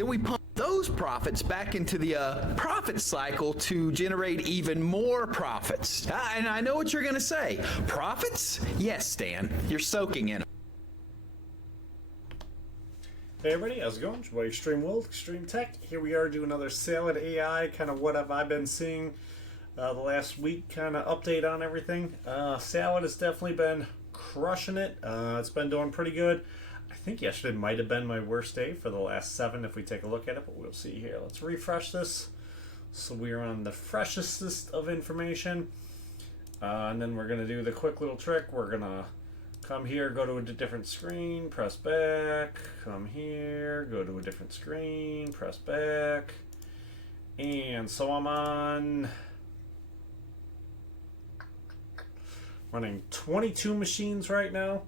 Then we pump those profits back into the profit cycle to generate even more profits. And I know what you're going to say. Profits? Yes, Stan. You're soaking in them. Hey everybody, how's it going? It's your boy ExtrmWill, Extreme Tech. Here we are doing another Salad AI, kind of what have I been seeing the last week, kind of update on everything. Salad has definitely been crushing it. It's been doing pretty good. I think yesterday might have been my worst day for the last 7 if we take a look at it, but we'll see here. Let's refresh this. So we're on the freshest of information. And then we're going to do the quick little trick. We're going to come here, go to a different screen, press back, come here, go to a different screen, press back. And so I'm on running 22 machines right now.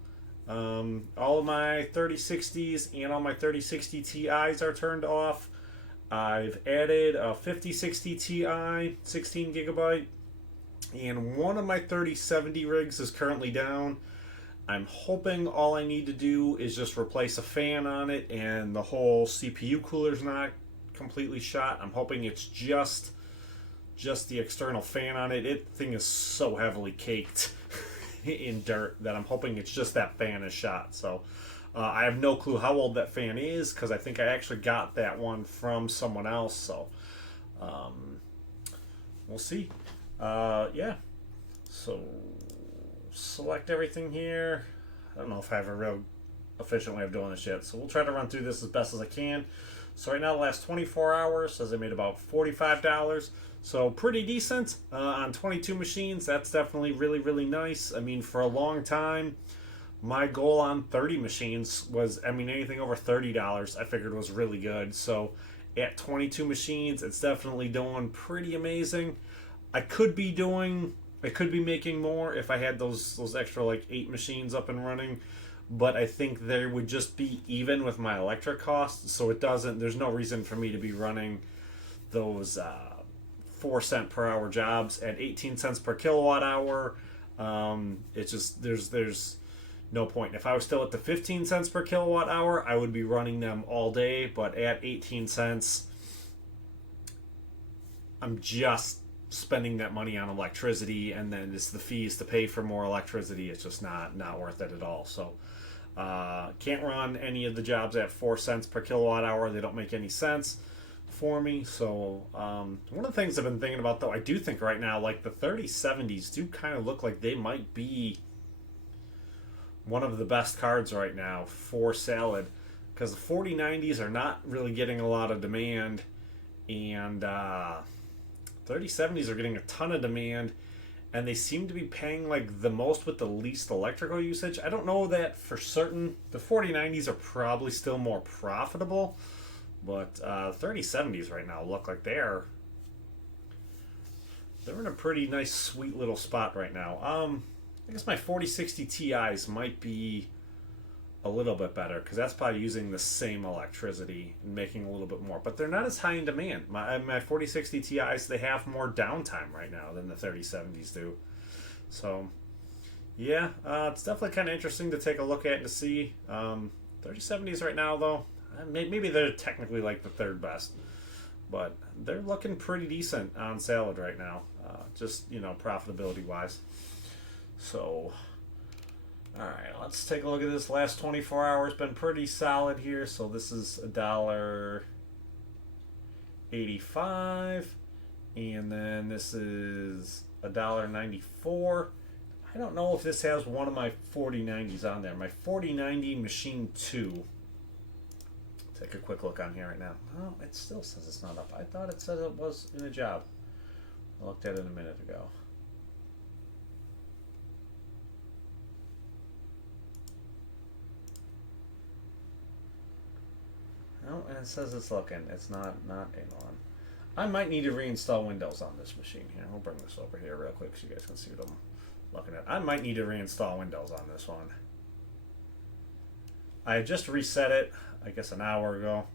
All of my 3060s and all my 3060 Ti's are turned off. I've added a 5060 Ti, 16 gigabyte, and one of my 3070 rigs is currently down. I'm hoping all I need to do is just replace a fan on it and the whole CPU cooler's not completely shot. I'm hoping it's just the external fan on it. It thing is so heavily caked in dirt that I'm hoping it's just that fan is shot. So I have no clue how old that fan is because I think I actually got that one from someone else. So we'll see. Yeah. So select everything here. I don't know if I have a real efficient way of doing this yet, so we'll try to run through this as best as I can. So right now, the last 24 hours says I made about $45, so pretty decent on 22 machines. That's definitely really nice. I mean, for a long time, my goal on 30 machines was, I mean, anything over $30 I figured was really good. So at 22 machines, it's definitely doing pretty amazing. I could be making more if I had those extra like 8 machines up and running, but I think they would just be even with my electric costs, so there's no reason for me to be running those 4-cent per hour jobs at 18 cents per kilowatt hour. It's just there's no point. If I was still at the 15 cents per kilowatt hour, I would be running them all day, but at 18 cents, I'm just spending that money on electricity, and then it's the fees to pay for more electricity. It's just not worth it at all. So can't run any of the jobs at 4 cents per kilowatt hour. They don't make any sense for me. So one of the things I've been thinking about, though, I do think right now, like the 3070s do kind of look like they might be one of the best cards right now for Salad, because the 4090s are not really getting a lot of demand, and 3070s are getting a ton of demand, and they seem to be paying like the most with the least electrical usage. I don't know that for certain. The 4090s are probably still more profitable, but 3070s right now look like they're in a pretty nice, sweet little spot right now. I guess my 4060 Ti's might be a little bit better because that's probably using the same electricity and making a little bit more, but they're not as high in demand. My 4060 Ti's, they have more downtime right now than the 3070s do. So yeah, it's definitely kind of interesting to take a look at and to see. 3070s right now, though, maybe they're technically like the third best, but they're looking pretty decent on Salad right now, just, you know, profitability wise. So alright, let's take a look at this. Last 24 hours been pretty solid here. So this is $1.85, and then this is $1.94. I don't know if this has one of my 4090s on there. My 4090 machine 2. Take a quick look on here right now. Oh, it still says it's not up. I thought it said it was in a job. I looked at it a minute ago. No, and it says it's looking. It's not in on. I might need to reinstall Windows on this machine here. We'll bring this over here real quick so you guys can see what I'm looking at. I might need to reinstall Windows on this one. I just reset it, I guess an hour ago.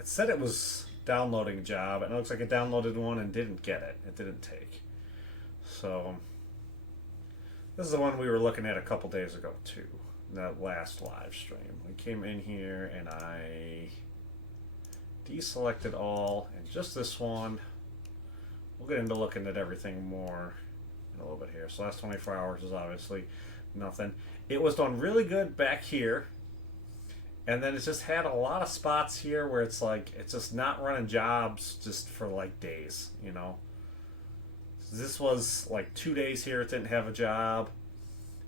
It said it was downloading a job, and it looks like it downloaded one and didn't get it. It didn't take. So this is the one we were looking at a couple days ago too. That last live stream. We came in here and I deselected all, and just this one. We'll get into looking at everything more in a little bit here. So last 24 hours is obviously nothing. It was doing really good back here, and then it's just had a lot of spots here where it's like it's just not running jobs just for like days, you know. So this was like 2 days here it didn't have a job.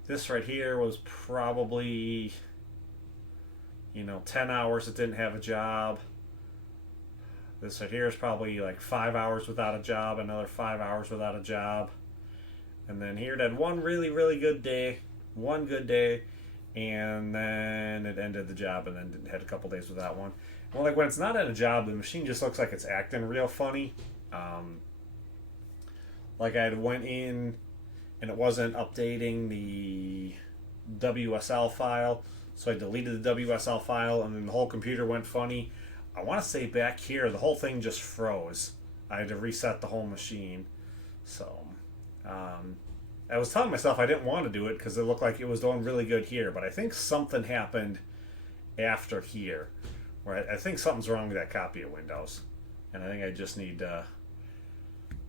This right here was probably, you know, 10 hours it didn't have a job. This right here is probably like 5 hours without a job, another 5 hours without a job. And then here it had one really, really good day, one good day, and then it ended the job and then had a couple days without one. Well, like when it's not at a job, the machine just looks like it's acting real funny. Like I had went in and it wasn't updating the WSL file, so I deleted the WSL file and then the whole computer went funny. I want to say back here the whole thing just froze. I had to reset the whole machine. So I was telling myself I didn't want to do it because it looked like it was doing really good here, but I think something happened after here where I think something's wrong with that copy of Windows, and I think I just need to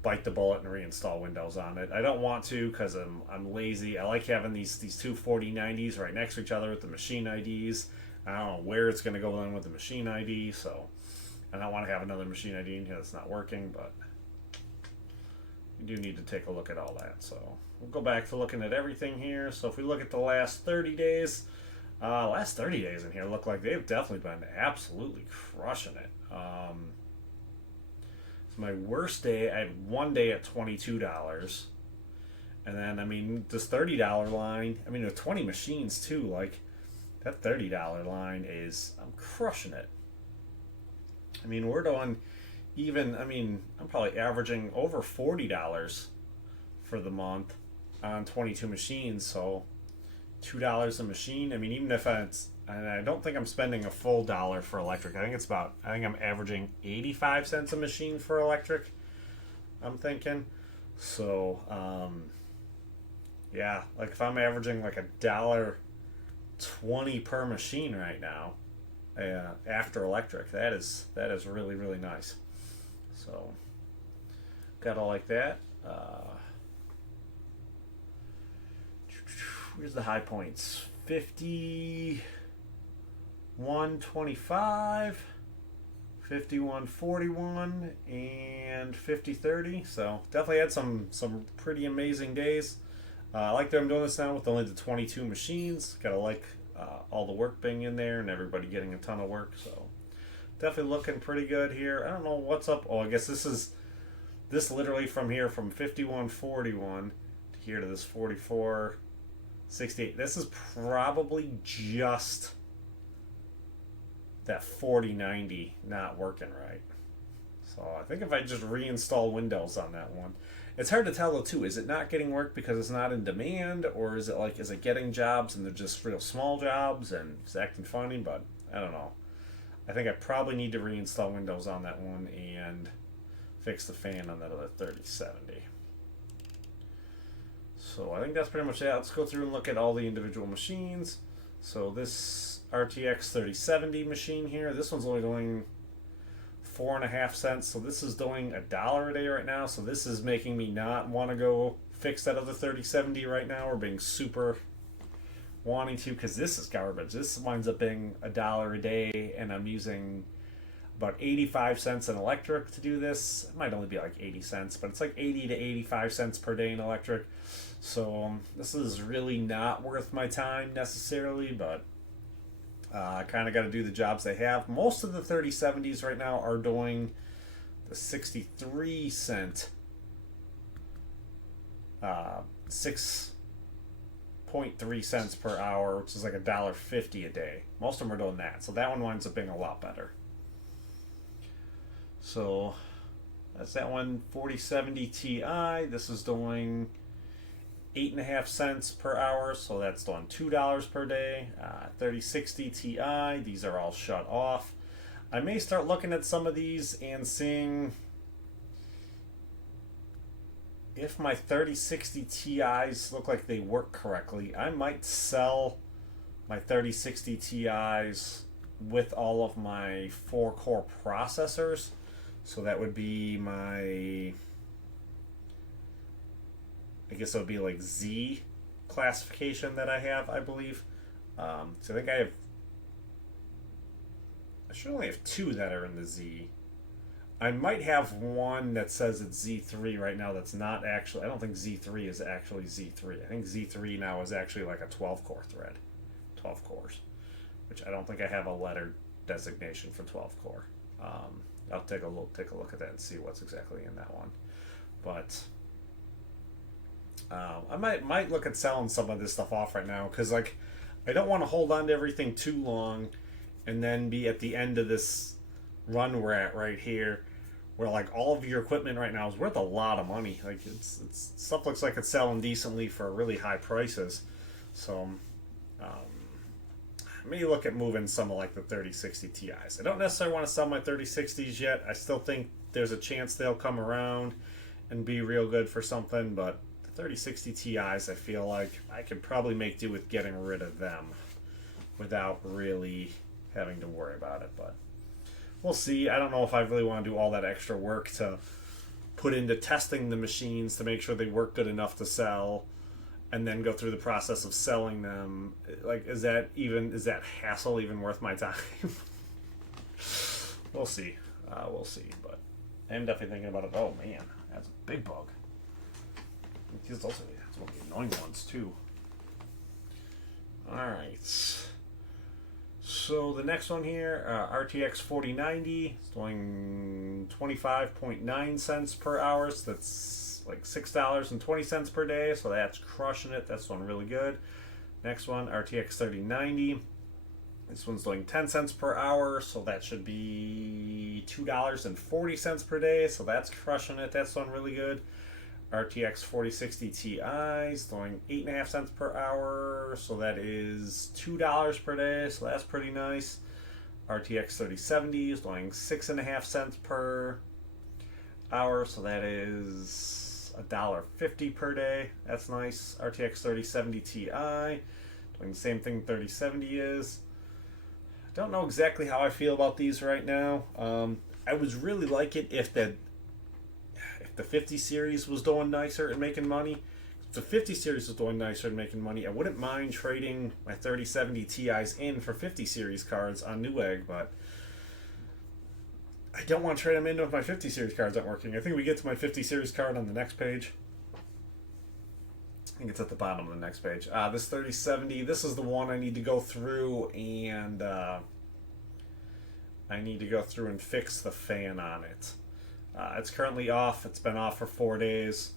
bite the bullet and reinstall Windows on it. I don't want to because I'm lazy. I like having these two 4090s right next to each other with the machine IDs. I don't know where it's going to go in with the machine ID, so I don't want to have another machine ID in here that's not working, but you do need to take a look at all that. So we'll go back to looking at everything here. So if we look at the last 30 days, last 30 days in here look like they've definitely been absolutely crushing it. So my worst day, I had one day at $22. And then, I mean, this $30 line, I mean, with 20 machines too, like, that $30 line is, I'm crushing it. I mean, we're doing even, I mean, I'm probably averaging over $40 for the month on 22 machines, so $2 a machine. I mean, even if and I don't think I'm spending a full dollar for electric. I think I'm averaging 85 cents a machine for electric, I'm thinking. So, yeah, like if I'm averaging like $1.20 per machine right now, after electric, that is really, really nice. So got all like that. Here's the high points: 51.25, 51.41, and 50.30. So definitely had some pretty amazing days. I like that I'm doing this now with only the 22 machines. Gotta like all the work being in there and everybody getting a ton of work. So definitely looking pretty good here. I don't know what's up. Oh, I guess this literally from here from 51.41 to here to this 44.68. This is probably just that 4090 not working right. So I think if I just reinstall Windows on that one. It's hard to tell though too. Is it not getting work because it's not in demand, or is it getting jobs and they're just real small jobs and it's acting funny? But I don't know. I think I probably need to reinstall Windows on that one and fix the fan on that other 3070. So I think that's pretty much it. Let's go through and look at all the individual machines. So this RTX 3070 machine here, this one's only doing 4.5 cents. So this is doing $1 a day right now. So this is making me not want to go fix that other 3070 right now, or being super wanting to, because this is garbage. This winds up being $1 a day, and I'm using about 85 cents in electric to do this. It might only be like 80 cents, but it's like 80 to 85 cents per day in electric. So this is really not worth my time necessarily, but I kind of got to do the jobs they have. Most of the 3070s right now are doing the 63 cent, 6.3 cents per hour, which is like $1.50 a day. Most of them are doing that, so that one winds up being a lot better. So that's that one. 4070 Ti. This is doing 8.5 cents per hour, so that's doing $2 per day. 3060 Ti, these are all shut off. I may start looking at some of these and seeing if my 3060 Ti's look like they work correctly. I might sell my 3060 Ti's with all of my 4-core processors. So that would be my, I guess it would be like Z classification that I have, I believe. So I think I should only have 2 that are in the Z. I might have one that says it's Z3 right now that's not actually, I don't think Z3 is actually Z3. I think Z3 now is actually like a 12-core thread. 12 cores. Which I don't think I have a letter designation for 12-core. I'll take a look at that and see what's exactly in that one. But I might look at selling some of this stuff off right now, because like I don't want to hold on to everything too long and then be at the end of this run we're at right here, where like all of your equipment right now is worth a lot of money. Like it's stuff looks like it's selling decently for really high prices. So maybe look at moving some of like the 3060 Ti's. I don't necessarily want to sell my 3060s yet. I still think there's a chance they'll come around and be real good for something, but the 3060 Ti's, I feel like I could probably make do with getting rid of them without really having to worry about it. But we'll see. I don't know if I really want to do all that extra work to put into testing the machines to make sure they work good enough to sell, and then go through the process of selling them. Like, is that hassle even worth my time? We'll see. We'll see. But I'm definitely thinking about it. Oh man, that's a big bug. That's one of the annoying ones too. All right. So the next one here, RTX 4090, is doing 25.9 cents per hour. So that's like $6.20 per day. So that's crushing it. That's one really good. Next one, RTX 3090. This one's doing 10 cents per hour. So that should be $2.40 per day. So that's crushing it. That's one really good. RTX 4060 Ti is doing 8.5 cents per hour, so that is $2 per day, so that's pretty nice. RTX 3070 is doing 6.5 cents per hour, so that is $1.50 per day. That's nice. RTX 3070 Ti doing the same thing 3070 is. I don't know exactly how I feel about these right now. I would really like it if the 50 series was doing nicer and making money. If the 50 series was doing nicer and making money, I wouldn't mind trading my 3070 Ti's in for 50 series cards on Newegg, but I don't want to trade them in if my 50 series cards aren't working. I think we get to my 50 series card on the next page. I think it's at the bottom of the next page. This 3070, this is the one I need to go through and fix the fan on it. It's currently off. It's been off for 4 days.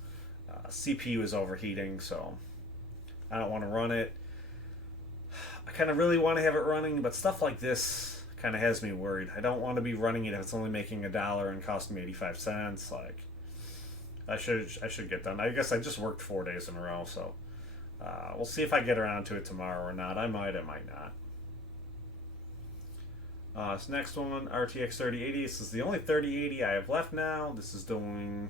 CPU is overheating, so I don't want to run it. I kind of really want to have it running, but stuff like this kind of has me worried. I don't want to be running it if it's only making $1 and costing me 85 cents. Like, I should get done. I guess I just worked 4 days in a row, so we'll see if I get around to it tomorrow or not. I might not. This next one, RTX 3080. This is the only 3080 I have left now. This is doing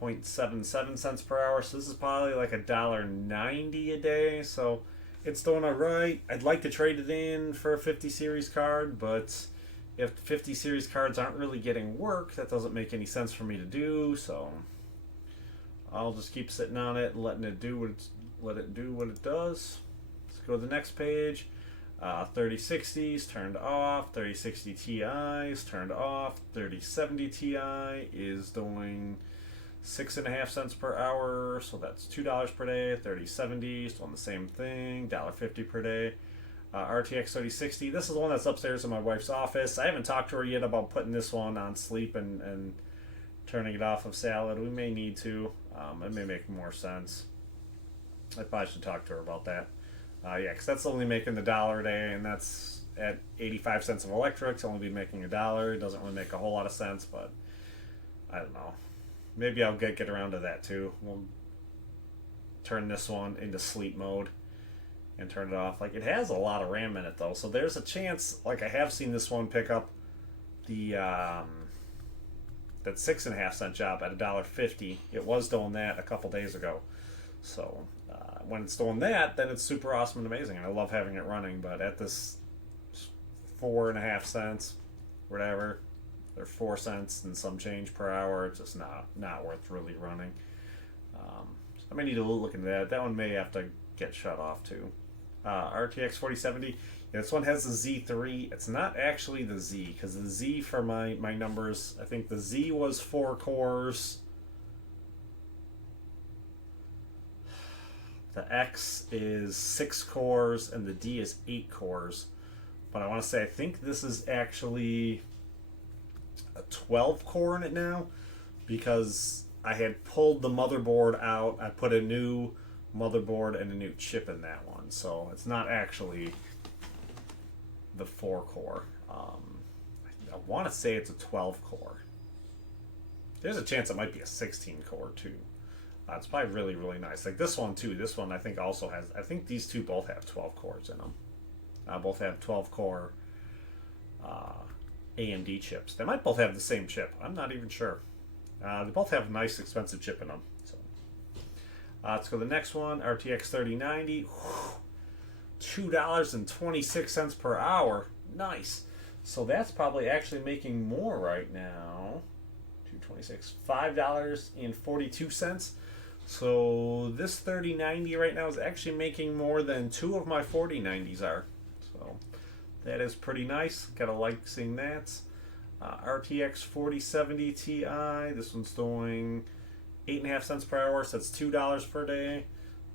0.77 cents per hour, so this is probably like $1.90 a day. So it's doing alright. I'd like to trade it in for a 50 series card, but if 50 series cards aren't really getting work, that doesn't make any sense for me to do. So I'll just keep sitting on it and letting it do what it does. Let's go to the next page. 3060s turned off, 3060 Ti's turned off, 3070 Ti is doing 6.5 cents per hour, so that's $2 per day. 3070 is doing the same thing, $1.50 per day. RTX 3060, this is the one that's upstairs in my wife's office. I haven't talked to her yet about putting this one on sleep and turning it off of salad. We may need to. It may make more sense. I probably should talk to her about that. Yeah, because that's only making $1 a day, and that's at 85 cents of electric. It's only be making $1. It doesn't really make a whole lot of sense, but I don't know. Maybe I'll get around to that too. We'll turn this one into sleep mode and turn it off. Like, it has a lot of RAM in it though, so there's a chance. Like, I have seen this one pick up the that 6.5 cent job at $1.50. It was doing that a couple days ago, so. When it's doing that, then it's super awesome and amazing, and I love having it running. But at this 4.5 cents, whatever. They're 4 cents and some change per hour. It's just not worth really running. I may need to look into that. That one may have to get shut off too. RTX 4070. Yeah, this one has the Z3. It's not actually the Z, because the Z for my numbers, I think the Z was 4 cores. The X is 6 cores, and the D is 8 cores. But I want to say, I think this is actually a 12 core in it now, because I had pulled the motherboard out. I put a new motherboard and a new chip in that one, so it's not actually the 4 core. I want to say it's a 12 core. There's a chance it might be a 16 core too. It's probably really, really nice. Like this one too. This one I think also has, I think these two both have 12 cores in them. Both have 12 core AMD chips. They might both have the same chip. I'm not even sure. They both have a nice expensive chip in them. So let's go to the next one. RTX 3090. $2.26 per hour. Nice. So that's probably actually making more right now. 226. $5.42. So this 3090 right now is actually making more than 2 of my 4090s are. So that is pretty nice. Gotta like seeing that. RTX 4070 Ti. This one's doing 8.5 cents per hour, so that's $2 per day.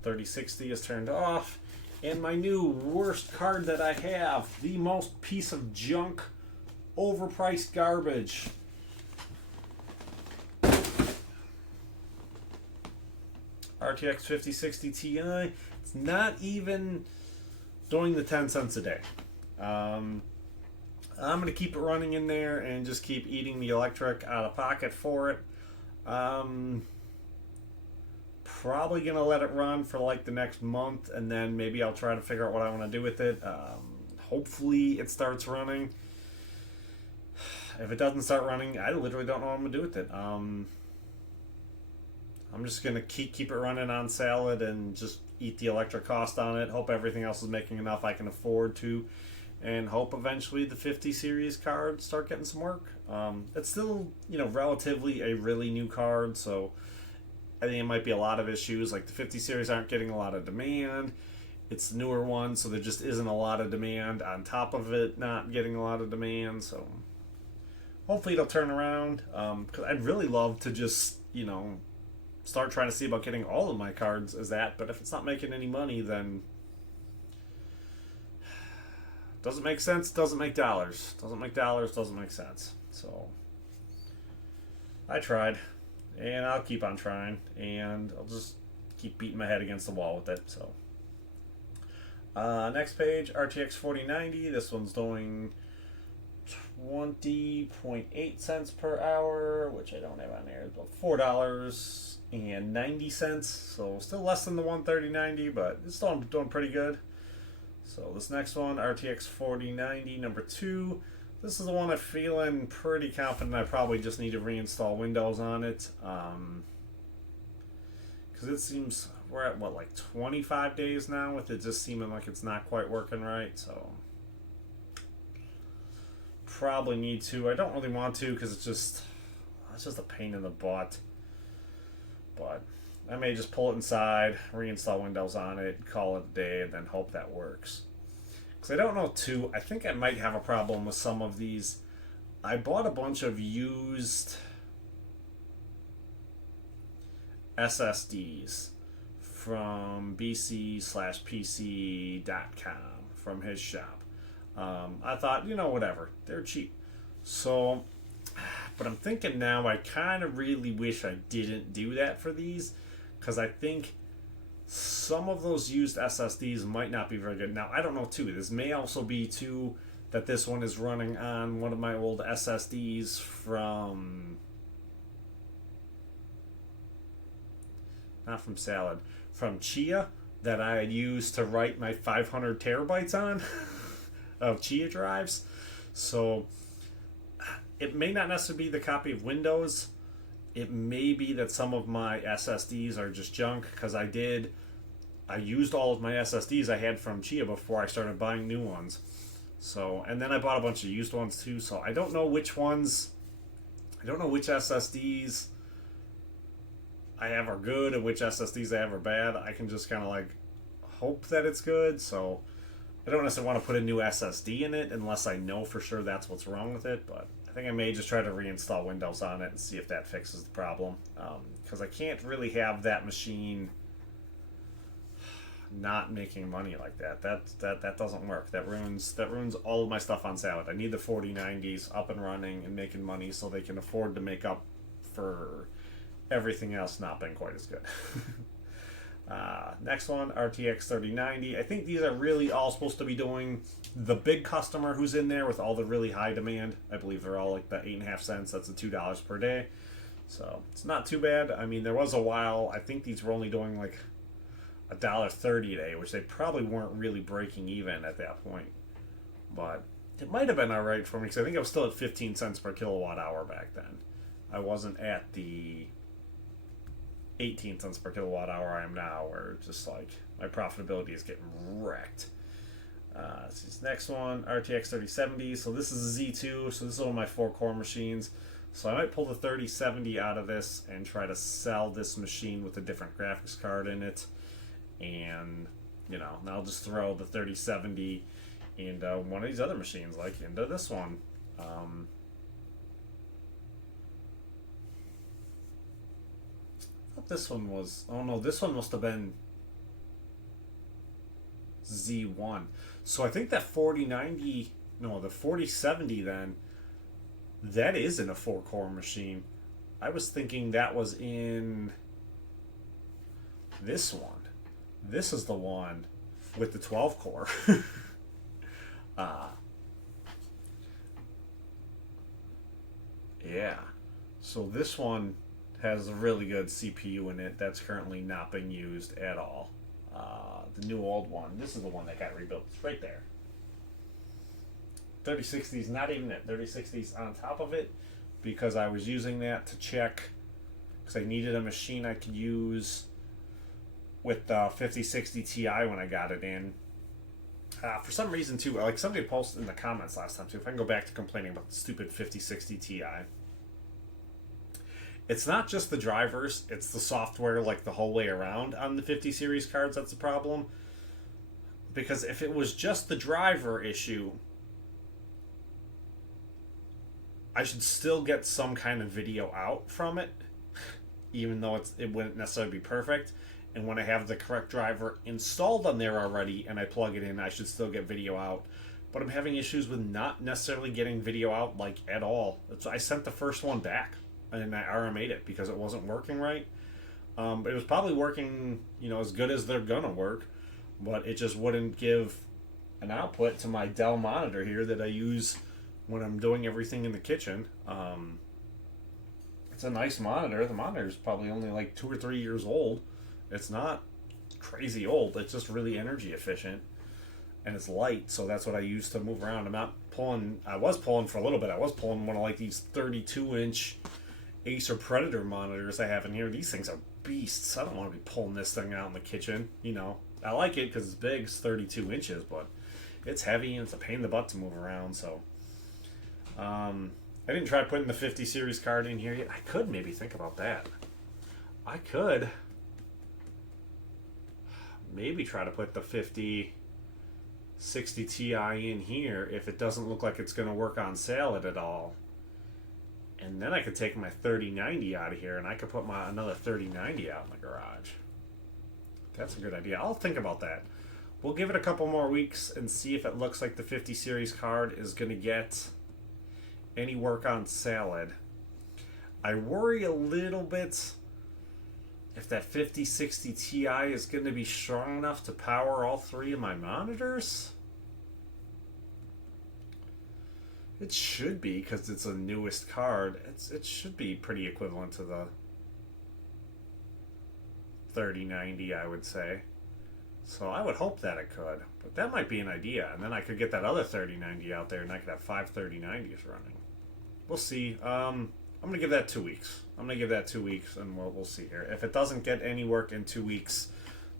3060 is turned off. And my new worst card that I have, the most piece of junk, overpriced garbage. RTX 5060 Ti. It's not even doing the 10 cents a day. I'm going to keep it running in there and just keep eating the electric out of pocket for it. Probably going to let it run for like the next month, and then maybe I'll try to figure out what I want to do with it. Hopefully it starts running. If it doesn't start running, I literally don't know what I'm going to do with it. I'm just going to keep it running on salad and just eat the electric cost on it. Hope everything else is making enough I can afford to. And hope eventually the 50 series cards start getting some work. It's still, relatively a really new card, so I think it might be a lot of issues. Like the 50 series aren't getting a lot of demand. It's the newer one, so there just isn't a lot of demand on top of it not getting a lot of demand. So hopefully it'll turn around. Because I'd really love to just, start trying to see about getting all of my cards as that. But if it's not making any money, then doesn't make sense, doesn't make dollars. Doesn't make dollars, doesn't make sense. So I tried, and I'll keep on trying, and I'll just keep beating my head against the wall with it. So next page, RTX 4090. This one's doing 20.8 cents per hour, which I don't have on there. It's about $4.90. So still less than the 13090, but it's still doing pretty good. So this next one, RTX 4090 number 2. This is the one I'm feeling pretty confident I probably just need to reinstall Windows on it. Because it seems we're at, like 25 days now with it just seeming like it's not quite working right. So probably need to. I don't really want to because it's just a pain in the butt. But I may just pull it inside, reinstall Windows on it, call it a day, and then hope that works. Because I don't know, too, I think I might have a problem with some of these. I bought a bunch of used SSDs from bc/pc.com, from his shop. I thought, whatever, they're cheap. So, but I'm thinking now I kind of really wish I didn't do that for these. Because I think some of those used SSDs might not be very good. Now, I don't know, too. This may also be, too, that this one is running on one of my old SSDs from... Not from Salad. From Chia, that I had used to write my 500 terabytes on of Chia drives. So, it may not necessarily be the copy of Windows. It may be that some of my SSDs are just junk, because I used all of my SSDs I had from Chia before I started buying new ones. So, and then I bought a bunch of used ones too, so I don't know which ones, I don't know which SSDs I have are good and which SSDs I have are bad. I can just kind of like hope that it's good, so I don't necessarily want to put a new SSD in it unless I know for sure that's what's wrong with it, but I think I may just try to reinstall Windows on it and see if that fixes the problem, because I can't really have that machine not making money like that. That doesn't work. That ruins all of my stuff on Salad. I need the 4090s up and running and making money so they can afford to make up for everything else not being quite as good. Next one, RTX 3090. I think these are really all supposed to be doing the big customer who's in there with all the really high demand. I believe they're all like the 8.5 cents. That's the $2 per day. So it's not too bad. I mean, there was a while, I think these were only doing like $1.30 a day, which they probably weren't really breaking even at that point. But it might have been alright for me, because I think I was still at 15 cents per kilowatt hour back then. I wasn't at the 18 cents per kilowatt hour I am now, where it's just like my profitability is getting wrecked. This next one, RTX 3070. So this is a Z2, so this is one of my 4-core machines. So I might pull the 3070 out of this and try to sell this machine with a different graphics card in it. And, you know, I'll just throw the 3070 into one of these other machines, like into this one. I thought this one was... Oh no, this one must have been Z1. So I think that 4090... No, the 4070 then, that is in a 4-core machine. I was thinking that was in this one. This is the one with the 12-core. Yeah. So this one has a really good CPU in it that's currently not being used at all. The new old one, this is the one that got rebuilt. It's right there. 3060's not even at 3060's on top of it, because I was using that to check, because I needed a machine I could use with the 5060 Ti when I got it in. For some reason too, like somebody posted in the comments last time too, if I can go back to complaining about the stupid 5060 Ti. It's not just the drivers, it's the software like the whole way around on the 50 series cards that's the problem. Because if it was just the driver issue, I should still get some kind of video out from it, even though it wouldn't necessarily be perfect. And when I have the correct driver installed on there already and I plug it in, I should still get video out. But I'm having issues with not necessarily getting video out, like, at all. So I sent the first one back, and I RMA'd it because it wasn't working right. It was probably working, you know, as good as they're gonna work, but it just wouldn't give an output to my Dell monitor here that I use when I'm doing everything in the kitchen. It's a nice monitor. The monitor is probably only like 2 or 3 years old. It's not crazy old. It's just really energy efficient, and it's light, so that's what I use to move around. I'm not pulling. I was pulling for a little bit. I was pulling one of like these 32-inch Acer Predator monitors I have in here. These things are beasts. I don't want to be pulling this thing out in the kitchen. You know, I like it because it's big. It's 32 inches, but it's heavy and it's a pain in the butt to move around. So, I didn't try putting the 50 series card in here yet. I could maybe think about that. I could maybe try to put the 5060 Ti in here if it doesn't look like it's going to work on Salad at all. And then I could take my 3090 out of here and I could put another 3090 out in the garage. That's a good idea. I'll think about that. We'll give it a couple more weeks and see if it looks like the 50 series card is going to get any work on Salad. I worry a little bit if that 5060 Ti is going to be strong enough to power all 3 of my monitors. It should be, because it's the newest card. It should be pretty equivalent to the 3090, I would say. So I would hope that it could. But that might be an idea. And then I could get that other 3090 out there and I could have 5 3090s running. We'll see. I'm going to give that 2 weeks. I'm going to give that 2 weeks and we'll see here. If it doesn't get any work in 2 weeks,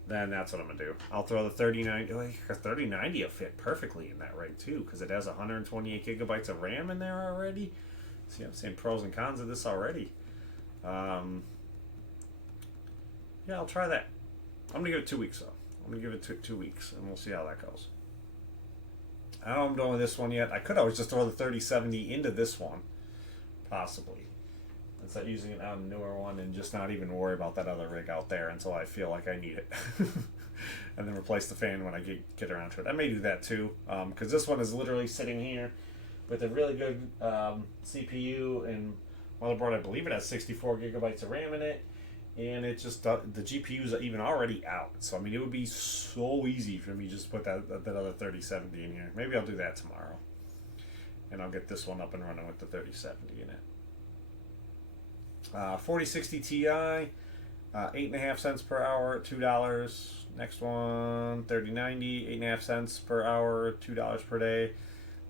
then that's what I'm going to do. I'll throw the 3090. Like, a 3090 will fit perfectly in that rig, too, because it has 128 gigabytes of RAM in there already. See, I'm saying pros and cons of this already. Yeah, I'll try that. I'm going to give it 2 weeks, though. I'm going to give it 2 weeks, and we'll see how that goes. I don't know what I'm doing with this one yet. I could always just throw the 3070 into this one, possibly. Instead of using it on a newer one and just not even worry about that other rig out there until I feel like I need it. And then replace the fan when I get around to it. I may do that too, because this one is literally sitting here with a really good CPU and motherboard. I believe it has 64 gigabytes of RAM in it. And it just, the GPU is even already out. So, I mean, it would be so easy for me just to put that other 3070 in here. Maybe I'll do that tomorrow. And I'll get this one up and running with the 3070 in it. 4060 Ti, 8.5 cents per hour at $2. Next one, 3090, 8.5 cents per hour, $2 per day.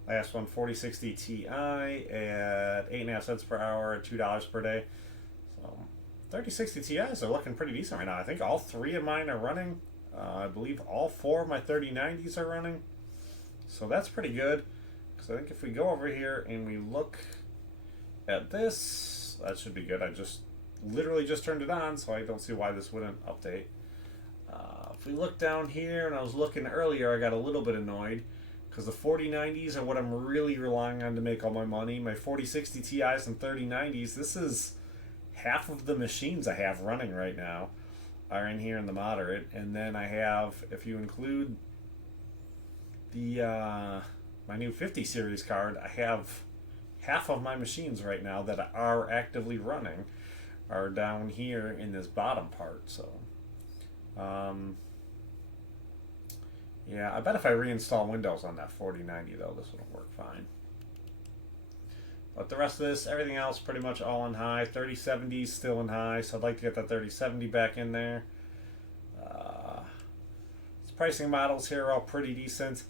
Last one, 4060 Ti at 8.5 cents per hour at $2 per day. So 3060 Ti's are looking pretty decent right now. I think all 3 of mine are running. I believe all 4 of my 3090s are running. So that's pretty good. Because I think if we go over here and we look at this, that should be good. I just literally just turned it on, so I don't see why this wouldn't update. If we look down here, and I was looking earlier, I got a little bit annoyed because the 4090s are what I'm really relying on to make all my money. My 4060 Ti's and 3090s, this is half of the machines I have running right now are in here in the moderate, and then I have, if you include the my new 50 series card, I have half of my machines right now that are actively running are down here in this bottom part. So yeah, I bet if I reinstall Windows on that 4090 though, this will work fine. But the rest of this, everything else, pretty much all in high. 3070 is still in high, so I'd like to get that 3070 back in there. These pricing models here are all pretty decent.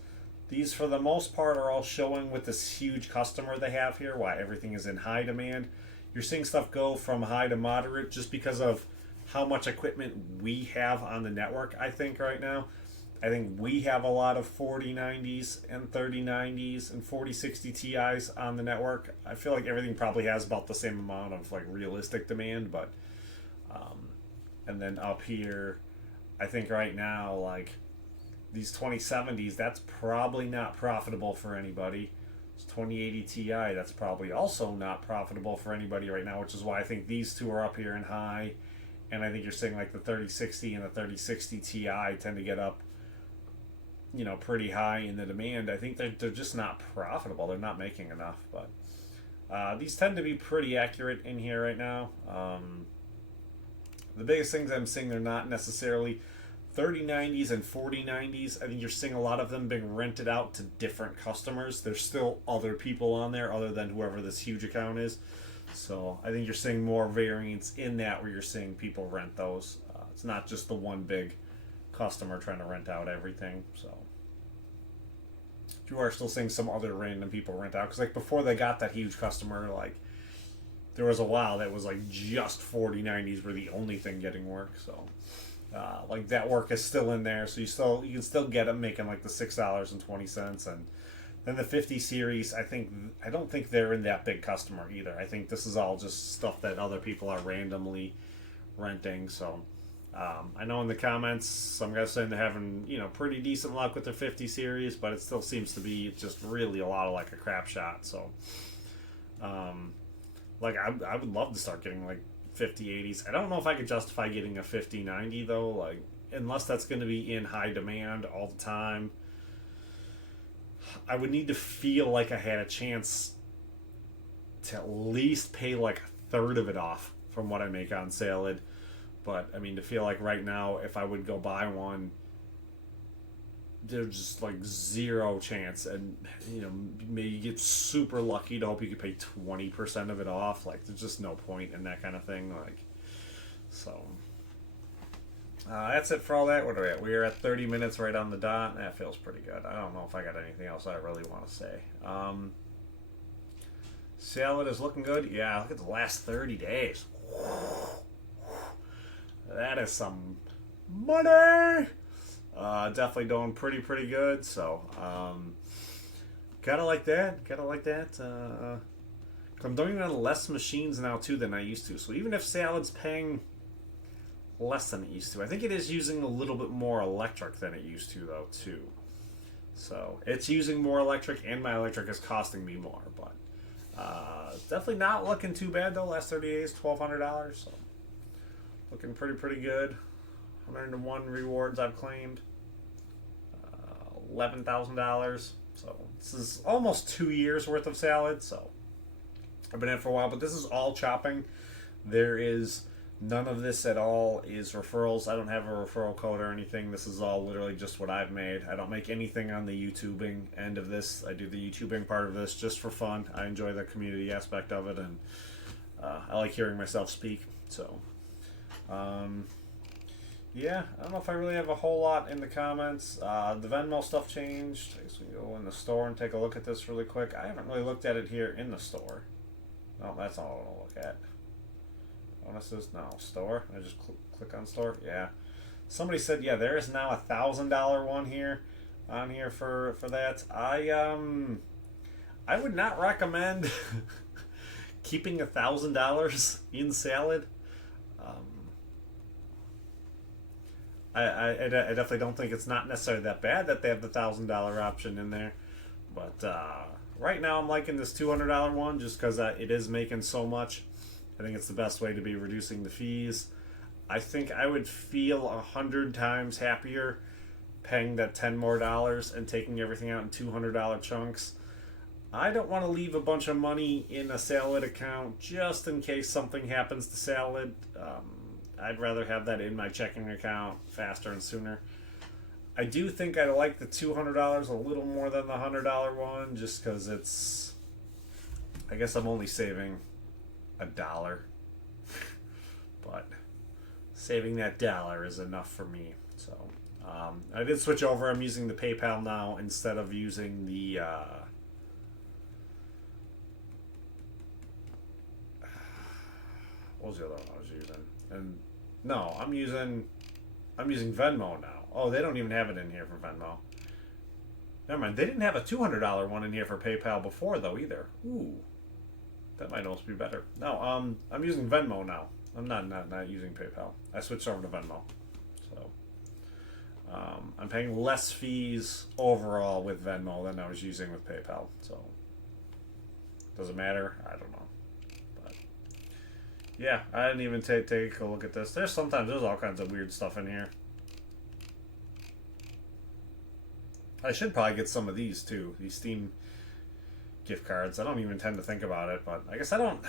These, for the most part, are all showing with this huge customer they have here why everything is in high demand. You're seeing stuff go from high to moderate just because of how much equipment we have on the network, I think, right now. I think we have a lot of 4090s and 3090s and 4060 Ti's on the network. I feel like everything probably has about the same amount of like realistic demand, but and then up here, I think right now, like these 2070s, that's probably not profitable for anybody. This 2080 Ti, that's probably also not profitable for anybody right now, which is why I think these two are up here in high. And I think you're seeing like the 3060 and the 3060 Ti tend to get up, you know, pretty high in the demand. I think they're just not profitable. They're not making enough. But these tend to be pretty accurate in here right now. The biggest things I'm seeing, they're not necessarily 3090s and 4090s. I think you're seeing a lot of them being rented out to different customers. There's still other people on there other than whoever this huge account is. So I think you're seeing more variance in that where you're seeing people rent those. It's not just the one big customer trying to rent out everything. So you are still seeing some other random people rent out, because like before they got that huge customer, like there was a while that was like just 4090s were the only thing getting work. So like that work is still in there, so you can still get them making like the $6.20. And then the 50 series, I don't think they're in that big customer either. I think this is all just stuff that other people are randomly renting. So I know in the comments some guys saying they're having, you know, pretty decent luck with their 50 series, but it still seems to be just really a lot of like a crap shot. So like I would love to start getting like 5080s. I don't know if I could justify getting a 5090 though, like unless that's going to be in high demand all the time. I would need to feel like I had a chance to at least pay like a third of it off from what I make on sale. But I mean, to feel like right now, if I would go buy one, there's just like zero chance. And you know, maybe you get super lucky to hope you could pay 20% of it off. Like, there's just no point in that kind of thing. Like, so that's it for all that. What are we at? We are at 30 minutes right on the dot. That feels pretty good. I don't know if I got anything else I really want to say. Salad is looking good. Yeah, look at the last 30 days. That is some Money! Definitely doing pretty good. So, gotta like that. Gotta like that. I'm doing it on less machines now too than I used to. So even if salad's paying less than it used to, I think it is using a little bit more electric than it used to though too. So it's using more electric, and my electric is costing me more. But definitely not looking too bad though. Last 30 days, $1,200. So looking pretty good. 101 rewards I've claimed. $11,000. So this is almost 2 years worth of salad. So I've been in it for a while, but this is all chopping. There is none of this at all is referrals. I don't have a referral code or anything. This is all literally just what I've made. I don't make anything on the YouTubing end of this. I do the YouTubing part of this just for fun. I enjoy the community aspect of it, and I like hearing myself speak. So, yeah, I don't know if I really have a whole lot in the comments. The Venmo stuff changed. I guess we can go in the store and take a look at this really quick. I haven't really looked at it here in the store. No, that's not what I want to look at. Bonuses? No. Store? I just click on store? Yeah. Somebody said, yeah, there is now $1,000 one here on here for that. I would not recommend keeping $1,000 in salad. I definitely don't think it's not necessarily that bad that they have the $1,000 option in there. But right now I'm liking this $200 one just because it is making so much. I think it's the best way to be reducing the fees. I think I would feel 100 times happier paying that $10 more and taking everything out in $200 chunks. I don't want to leave a bunch of money in a salad account just in case something happens to salad. I'd rather have that in my checking account faster and sooner. I do think I like the $200 a little more than the $100 one just because it's... I guess I'm only saving $1. But saving that dollar is enough for me. So I did switch over. I'm using the PayPal now instead of using the what was the other one I was using? And no, I'm using Venmo now. Oh, they don't even have it in here for Venmo. Never mind. They didn't have a $200 one in here for PayPal before though either. Ooh. That might almost be better. No, I'm using Venmo now. I'm not using PayPal. I switched over to Venmo. So, I'm paying less fees overall with Venmo than I was using with PayPal. So, does it matter? I don't know. But, yeah, I didn't even take a look at this. There's all kinds of weird stuff in here. I should probably get some of these too. These Steam gift cards. I don't even tend to think about it, but I guess I don't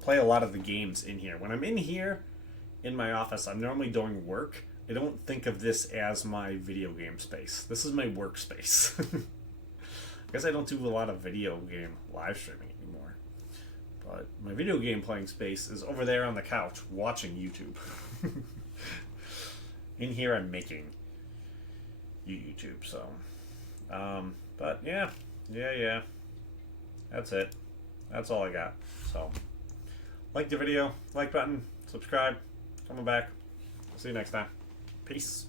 play a lot of the games in here. When I'm in here in my office, I'm normally doing work. I don't think of this as my video game space. This is my workspace. I guess I don't do a lot of video game live streaming anymore. But my video game playing space is over there on the couch watching YouTube. In here I'm making YouTube, so but yeah. That's it. That's all I got. So, like the video, like button, subscribe, coming back. See you next time. Peace.